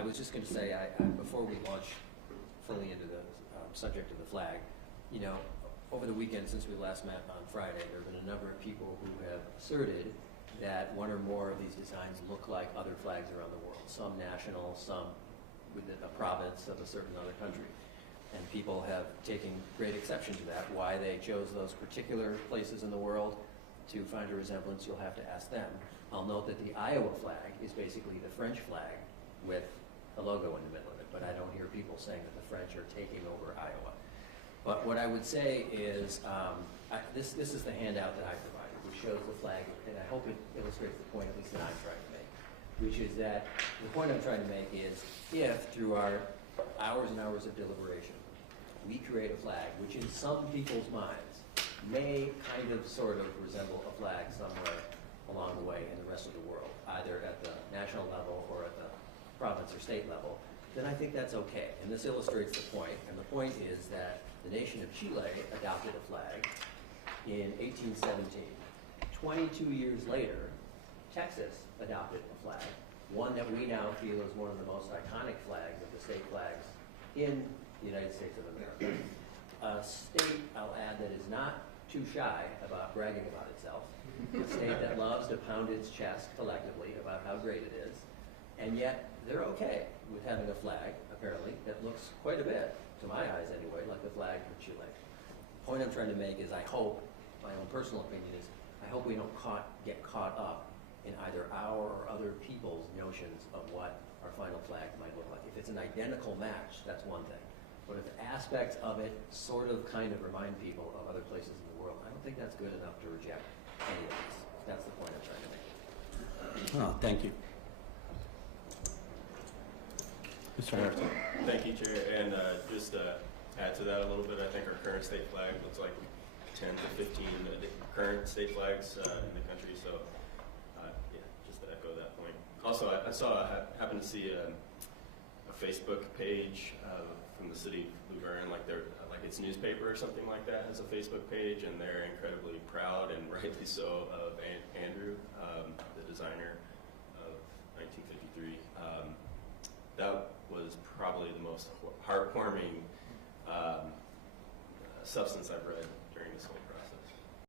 I was just going to say, before we launch fully into the subject of the flag, you know, over the weekend since we last met on Friday, there have been a number of people who have asserted that one or more of these designs look like other flags around the world, some national, some within a province of a certain other country. And people have taken great exception to that. Why they chose those particular places in the world to find a resemblance, you'll have to ask them. I'll note that the Iowa flag is basically the French flag with a logo in the middle of it, but I don't hear people saying that the French are taking over Iowa. But what I would say is, this is the handout that I provided, which shows the flag, and I hope it illustrates the point, at least that I'm trying to make, which is that the point I'm trying to make is, if through our hours and hours of deliberation, we create a flag which in some people's minds may kind of sort of resemble a flag somewhere along the way in the rest of the world, either at the national level or at the province or state level, then I think that's okay. And this illustrates the point. And the point is that the nation of Chile adopted a flag in 1817. 22 years later, Texas adopted a flag, one that we now feel is one of the most iconic flags of the state flags in the United States of America. A state, I'll add, that is not too shy about bragging about itself. A state that loves to pound its chest collectively about how great it is. And yet, they're okay with having a flag, apparently, that looks quite a bit, to my eyes anyway, like the flag of Chile. The point I'm trying to make is I hope, my own personal opinion is, I hope we don't get caught up in either our or other people's notions of what our final flag might look like. If it's an identical match, that's one thing. But if aspects of it sort of kind of remind people of other places in the world, I don't think that's good enough to reject any of this. That's the point I'm trying to make. Oh, thank you. Mr. Harrison. Thank you, Chair. And just to add to that a little bit, I think our current state flag looks like 10 to 15 current state flags in the country. So, yeah, just to echo that point. Also, I happened to see a Facebook page from the city of Luverne, like its newspaper or something like that has a Facebook page, and they're incredibly proud, and rightly so, of Andrew, the designer of 1953. That was probably the most heartwarming substance I've read